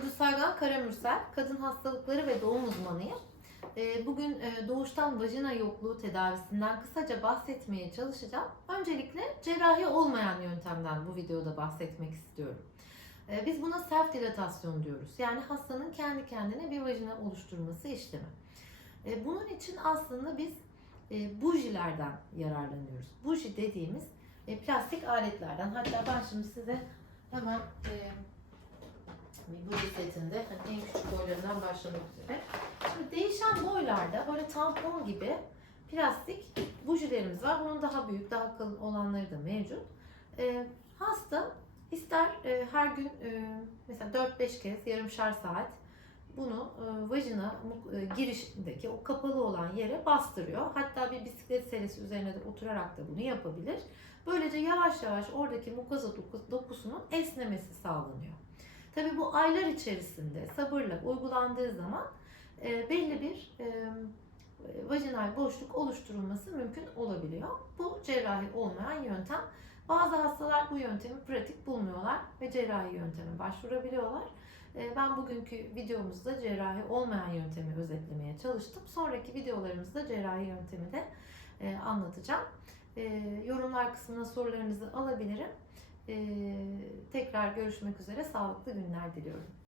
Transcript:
Burcu Saygan Karamürsel, kadın hastalıkları ve doğum uzmanıyım. Ee, Bugün e, doğuştan vajina yokluğu tedavisinden kısaca bahsetmeye çalışacağım. Öncelikle cerrahi olmayan yöntemden bu videoda bahsetmek istiyorum. Ee, Biz buna self dilatasyon diyoruz. Yani hastanın kendi kendine bir vajina oluşturması işlemi. Ee, Bunun için aslında biz e, bujilerden yararlanıyoruz. Buji dediğimiz e, plastik aletlerden. Hatta ben şimdi size hemen bir buji setinde hani en küçük boylarından başlamak üzere. Şimdi değişen boylarda böyle tampon gibi plastik bujilerimiz var. Bunun daha büyük, daha kalın olanları da mevcut. E, hasta ister e, her gün e, mesela 4-5 kez yarımşar saat bunu e, vajina e, girişindeki o kapalı olan yere bastırıyor. Hatta bir bisiklet serisi üzerine de oturarak da bunu yapabilir. Böylece yavaş yavaş oradaki mukoza doku- dokusunun esnemesi sağlanıyor. Tabii bu aylar içerisinde sabırla uygulandığı zaman e, belli bir e, vajinal boşluk oluşturulması mümkün olabiliyor. Bu cerrahi olmayan yöntem. Bazı hastalar bu yöntemi pratik bulmuyorlar ve cerrahi yönteme başvurabiliyorlar. E, Ben bugünkü videomuzda cerrahi olmayan yöntemi özetlemeye çalıştım. Sonraki videolarımızda cerrahi yöntemi de e, anlatacağım. E, Yorumlar kısmına sorularınızı alabilirim. E, Tekrar görüşmek üzere. Sağlıklı günler diliyorum.